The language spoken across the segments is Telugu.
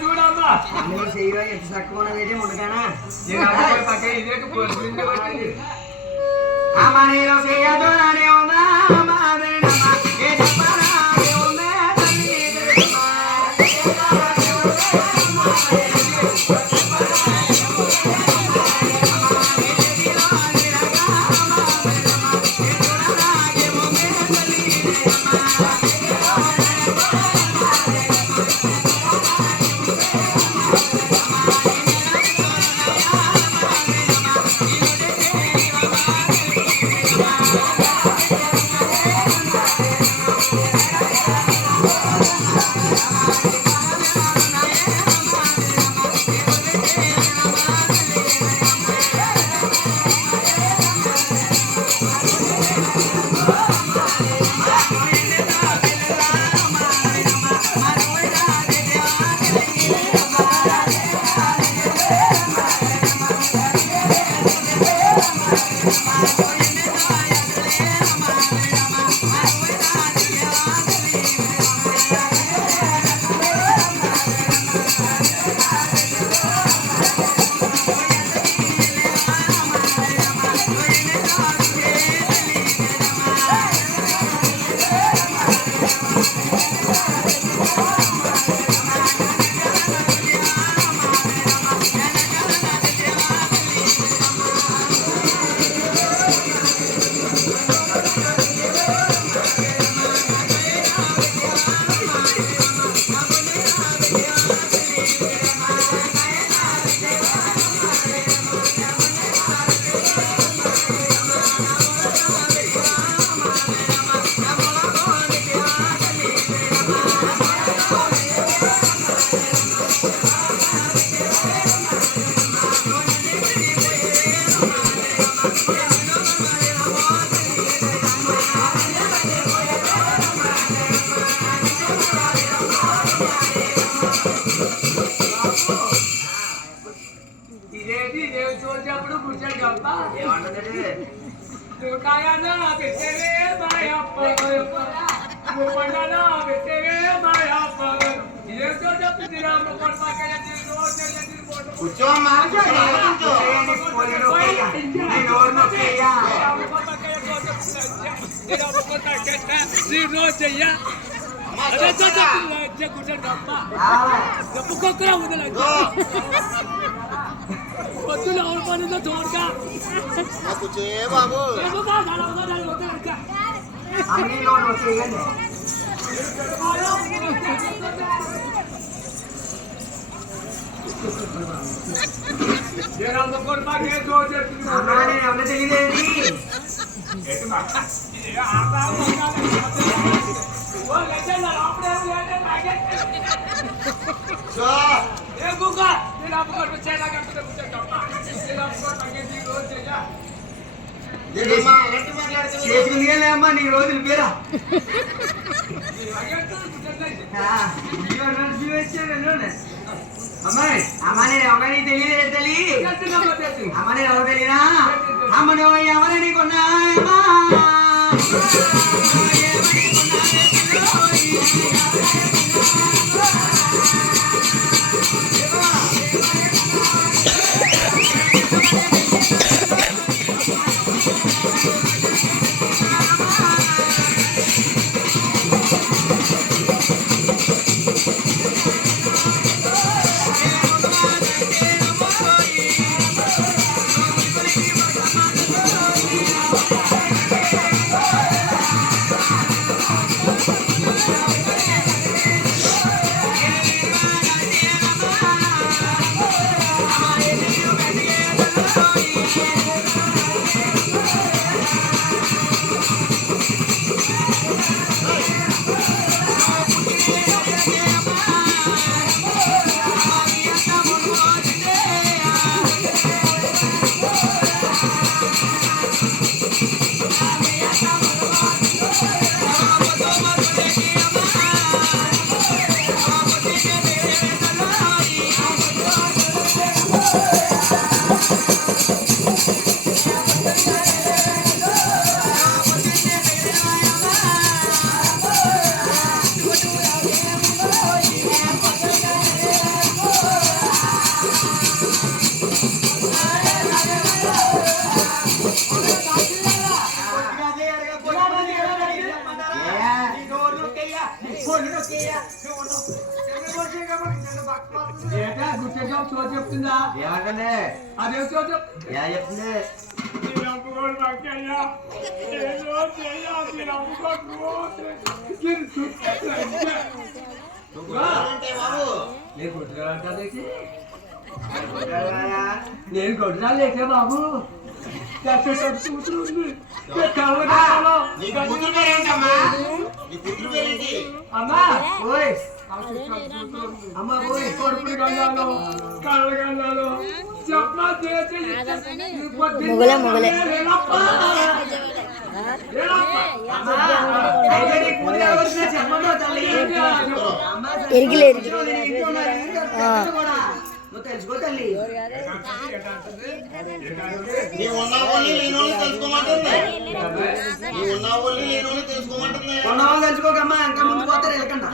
చూడమ్మా ఎంత తక్కువ ముందుగానా అమ్మ నేను చేయదు చెప్పుకోకరా పొద్దున ఎవరు పనుందో చూడగా బాబు చేసుకుందిగాలేమ్మా నీ రోజులు పేరా అమ్మాయి అమ్మ నేను ఎవరని తెలియదు తల్లి అమ్మ నేను ఎవరు తెలియనా అమ్మ నువ్వు ఎవరని కొన్నాయమ్మా ఏంటా గుర్తు చో చెప్తుందా ఏమంటే అదే చో చెప్తుంది ఎలా చెప్తుంది అంటే బాబు నేను కొట్టుకురా కదా? నేను కొట్టురా లేకే బాబు కూతురు ఉంది నీ కూతురు పేరేంటమ్మా నీ కూతురు పేరేంటి అమ్మా ఓయ్ అమ్మ పోయి కొడుకుని కన్నాను కళ్ళ కన్నాను చెప్పా చేసి మొగలే అమ్మా, అయితే నీ కూతురు ఎవరికైనా చెప్పమంటావా తల్లి? అమ్మా, ఎరిగిలే నువ్వు తెలుసుకో తల్లి. నీ ఉన్నా ఒళ్ళు లేనోళ్ళు తెలుసుకోమంటుంది నీ ఉన్నా ఒళ్ళు లేనోళ్ళు తెలుసుకోమంటుంది ఉన్నవాళ్ళు తెలుసుకోకమ్మా, ఇంకా ముందు పోతారు వెళ్ళకుండా.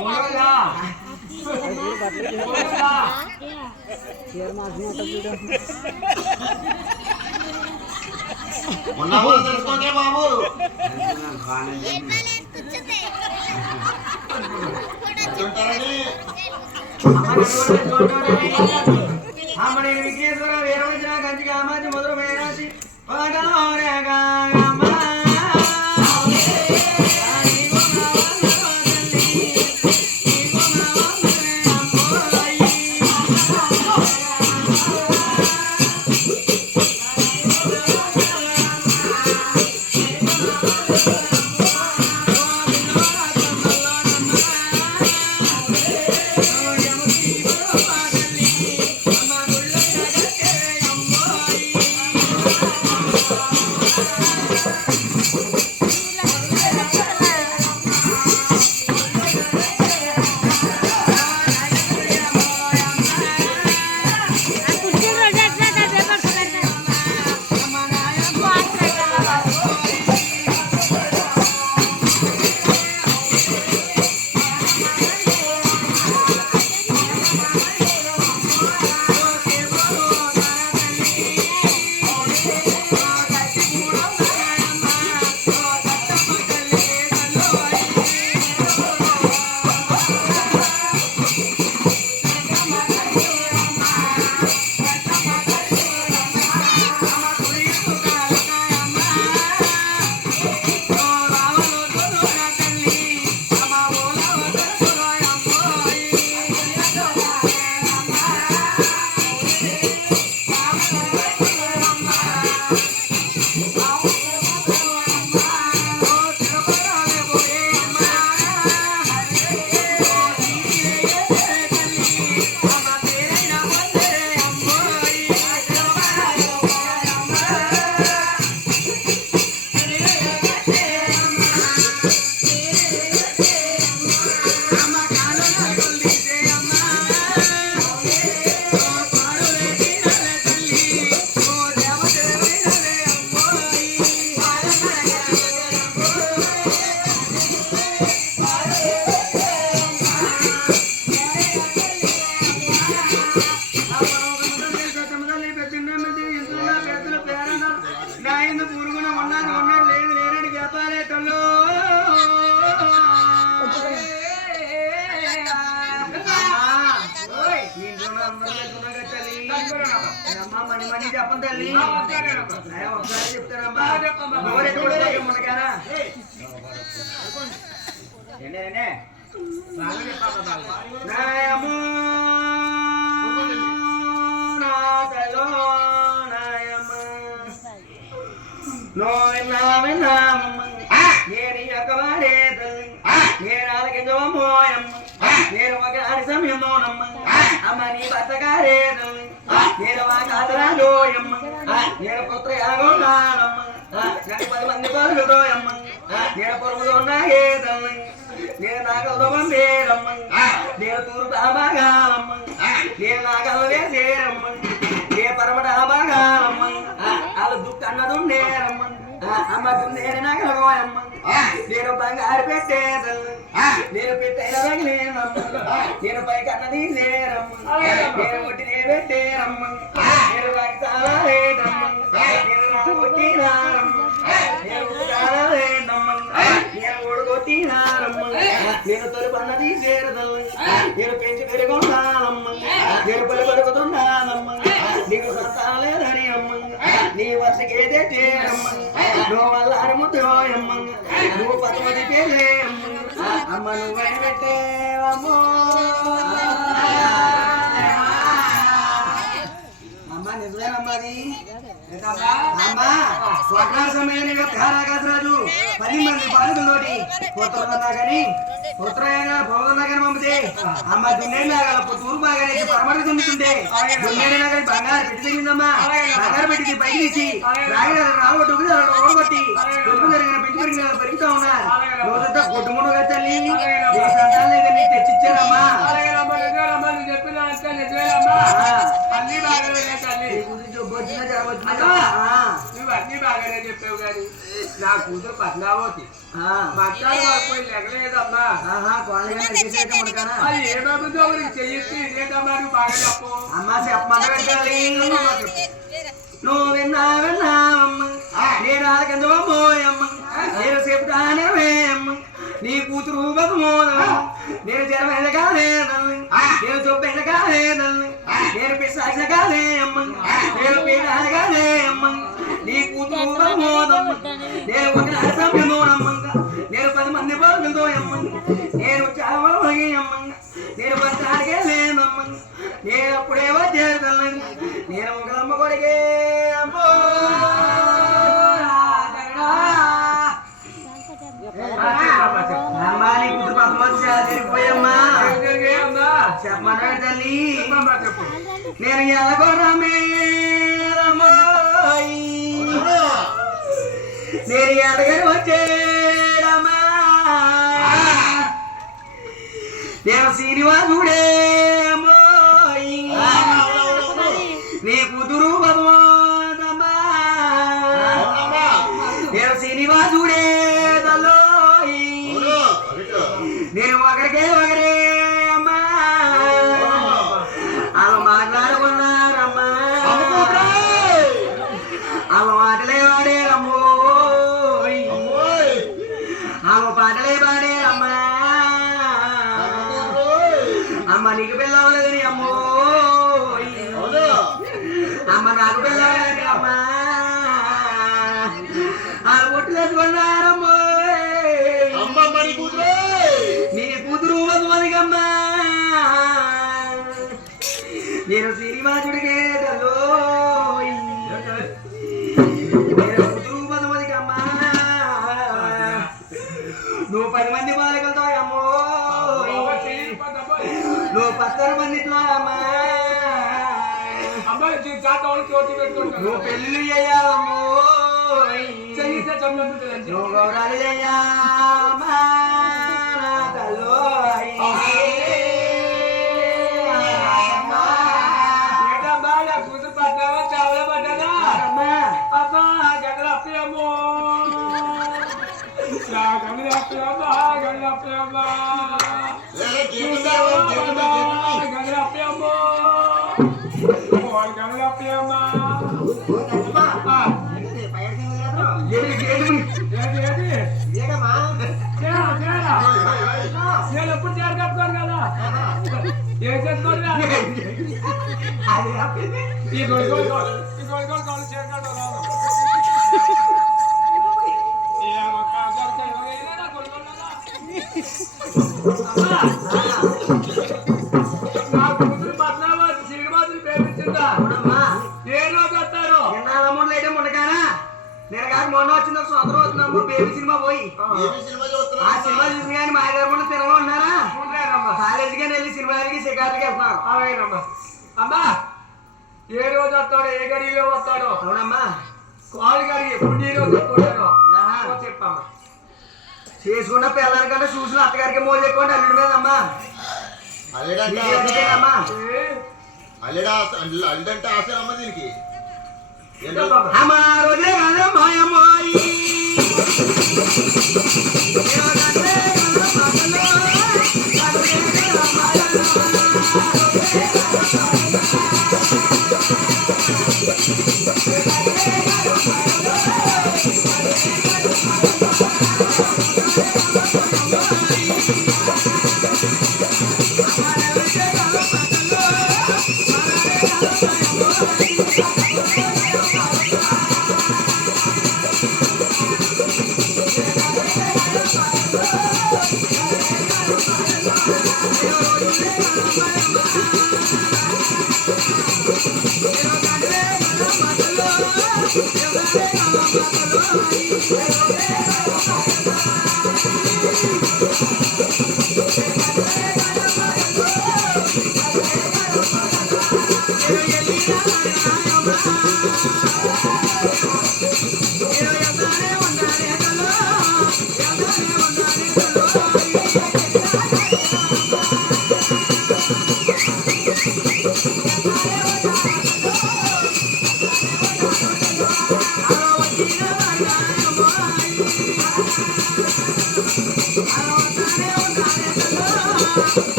మొగలా ఉన్నా వాళ్ళు తెలుసుకోకే బాబు ఉంటారని అమ్మ నేను విఘ్నేశ్వర వీరవచన కంచి కామాచి మొదలు మేరాచి చెప్పండి తల్లి ఒకసారి చెప్తానమ్మా మనకారా నాయము నాతలో నాయమ్మ నోయమ్మ నేను యొక్కవాడే తల్లి నేను ఆలకించవమ్మోయమ్మ నేను ఒక ఆడి సమయమోనమ్మ అమ్మ నీ భర్తగారే తల్లి నేను మా కాదరాజోయమ్మ నేను పుత్ర యాగోన్నానమ్మ నేను 10 మంది పలుకుతోయమ్మ నేను పొరుగుతో ఉన్నాయే తల్లి నేను నాగలతో పంపేరమ్మ నేను తూర్పు ఆబాగాలమ్మ నేను నాగలు వేసేరమ్మ నేను పరమట ఆబాగాలమ్మ వాళ్ళ దుఃఖన్నదుండేరమ్మ అమ్మ దుందేని నాగలగోయమ్మ నేను బంగారు పెట్టేదల్లి నేను పెట్టైన రగలేనమ్మ నేను పైకన్న తీసేరమ్మ నేను ఒట్టినే పెట్టేరమ్మ నేను నాకు చాలా లేదమ్మ నేను నాకు కొట్టినారమ్మ నేను చాలా లేదమ్మ నేను ఊడుకొట్టి పుట్టినారమ్మ నేను తొలిపన్నది చేరదల్ల నేను పెంచి పెరుగుతానమ్మ నేను పలుకొడుకుతున్నానమ్మ నీకు సంతానం లేదని అమ్మ నీ వర్షకేదే చేరమ్మ నువ్వు వల్ల అరుముతోయమ్మ నువ్వు పదమది పేలే అమ్మ నువ్వు పెట్టేవమ్మో అమ్మ నిజమేనమ్మా అది అమ్మా స్వగ్న సమయాన్ని రాజు 10 మంది బాలుగులోటి పుత్రులన్నా కానీ పుత్రయ్యగా భవదన్నా కానీ పంపితే అమ్మ దున్నేలా తూరు బాగానే పరమటి దున్నుతుంటే దున్నేలా కానీ బంగారు పెట్టి తగిలిందమ్మా బంగారు పెట్టి పైకి తీసి రాబట్టి ఓడగొట్టి కొడుకు జరిగిన పెంచి పెరిగిన పెరుగుతా ఉన్నారు రోజంతా కొట్టుముడుగా తల్లి సంతానం తెచ్చిచ్చారమ్మా అన్ని బాగానే తల్లి అన్ని బాగానే చెప్పావు కానీ నా కూతురు పద్మావతి మధ్యాహ్నం వరకు ఎగలేదమ్మా అది ఏమవుతుందో చెయ్యి ఇదేదమ్మా నువ్వు బాగా చెప్పు అమ్మా చెప్పమంటే నువ్వు విన్నావమ్మ నేను ఆలకించబోయమ్మ నేను చెప్తానేమేమ్మ నీ కూతురు బతుమోదమ్మ నేను జనం ఎదగాలేదమ్మ నేను చొప్పు ఎదగాలేదమ్మ నేను పిసాచగాలే అమ్మ నేను పీడాగాలే అమ్మ నీ కూతురు బతుమోదమ్మ నేను ఒక సమయమోనమ్మ నేను 10 మంది బాగుందో అమ్మ నేను చాలా అమ్మ నేను బతాడిగే లేనమ్మ నేను అప్పుడే వచ్చేదల్లని నేను ఒక అమ్మ కొడిగే అమ్మో అమ్మా నీ కూతురు పద్మవతి జరిగిపోయమ్మా చెప్పమన్నా తల్లి నేను ఎలాగోరమే నేను ఎలాగని వచ్చేడమ్మా నేను శ్రీనివాసుడే నీ కూతురు పద్మవతమ్మా నేను శ్రీనివాసుడే నేను ఒకరికే ఒకరే అమ్మా అలా మాట్లాడుకున్నారమ్మా అలా మాటలే వాడేరమ్మో అమ్మ పాటలే పాడేరమ్మా అమ్మ నీకు పిల్లవలేదని అమ్మో అమ్మ నాకు పిల్లవలేదని అమ్మా అలా ఒట్టు తెచ్చుకున్నారమ్మో నీ కూతురు మధుమదిగమ్మా నేను శ్రీనివాసుడికే తల్లో నేను కూతురు మధుమదిగమ్మా నువ్వు 10 మంది బాలికలతో అమ్మో నువ్వు 10 మందితో అమ్మా నువ్వు పెళ్లి చేయాలమ్మో నువ్వు గౌరాలు చేయామా కూతురు పడ్డావా చావల పడ్డానా అమ్మా గడలప్పమ్మో గడలప్పమ్మా గడలప్పమ్మా గడలప్పమ్మో గడలప్పమ్మా నేను ఎప్పుడు చేరు కట్టుకోను కదా ఏం చేసుకోరు ఈ గొడుగోలు చేరు కట్టు నా కూతురు పద్మావతి శ్రీనివాసుని ప్రేమించిందా ఏ రోజు వస్తారు అమౌంట్ అయితే ఉండగానా నేను కాదు మొన్న వచ్చింది ఒక సంవత్సరం అవుతుందమ్మా బేబీ సినిమా పోయి ఆ సినిమా చూసి కానీ మా దగ్గర కూడా తినగా ఉన్నారా కాలేజీ కానీ వెళ్ళి సినిమాలకి షికార్లకి వెళ్తున్నారు అవునమ్మా అమ్మా ఏ రోజు వస్తాడో ఏ గడిలో వస్తాడో అవునమ్మా కాలు గడిగి ఎప్పుడు ఏ రోజు వస్తాడో చెప్పమ్మా చేసుకున్న పిల్లలకంటే చూసిన అత్తగారికి మోజు ఎక్కువ అల్లుడి మీద అమ్మా అల్లుడంటే ఆశలమ్మ దీనికి हमारो जगह माया माई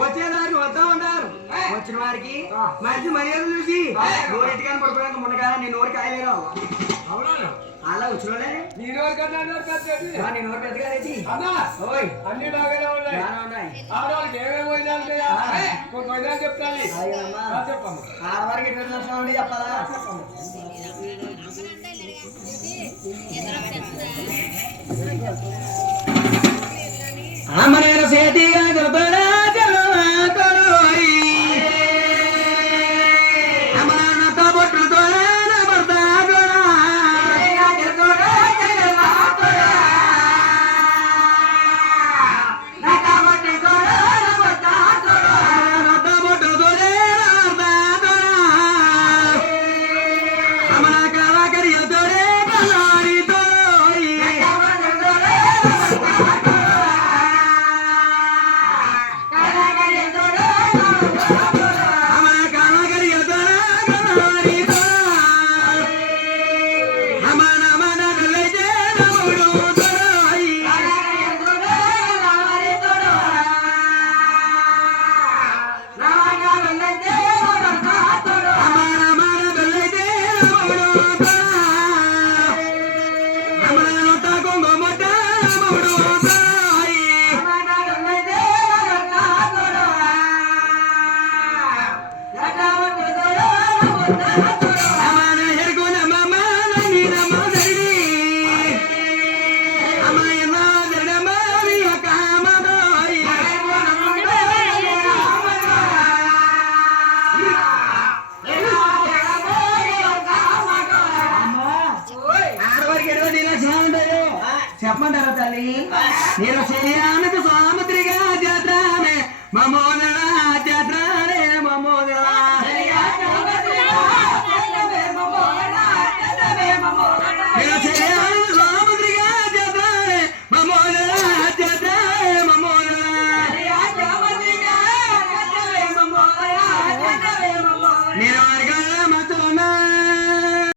వచ్చేదారికి వద్దా ఉంటారు. వచ్చిన వారికి మంచి మర్యాద చూసి నోరెట్టుగానే పడుకోవడానికి ముందుగా నీ నోరు కాయలేరు. అలా వచ్చినోడే నీ నోరు పెద్దగా అన్ని బాగానే ఉన్నాయి. ఆడవాళ్ళకి ఏమేమి వైద్యాలు చెప్తాను. చెప్పమ్మా. ఆడవారికి 20 లక్షలు ఉండి చెప్పాలా? అమర సేతిగా చెప్పమంటారా తల్లి? నేను శరీరానికి సాముద్రిగా చేద్దామే మమోన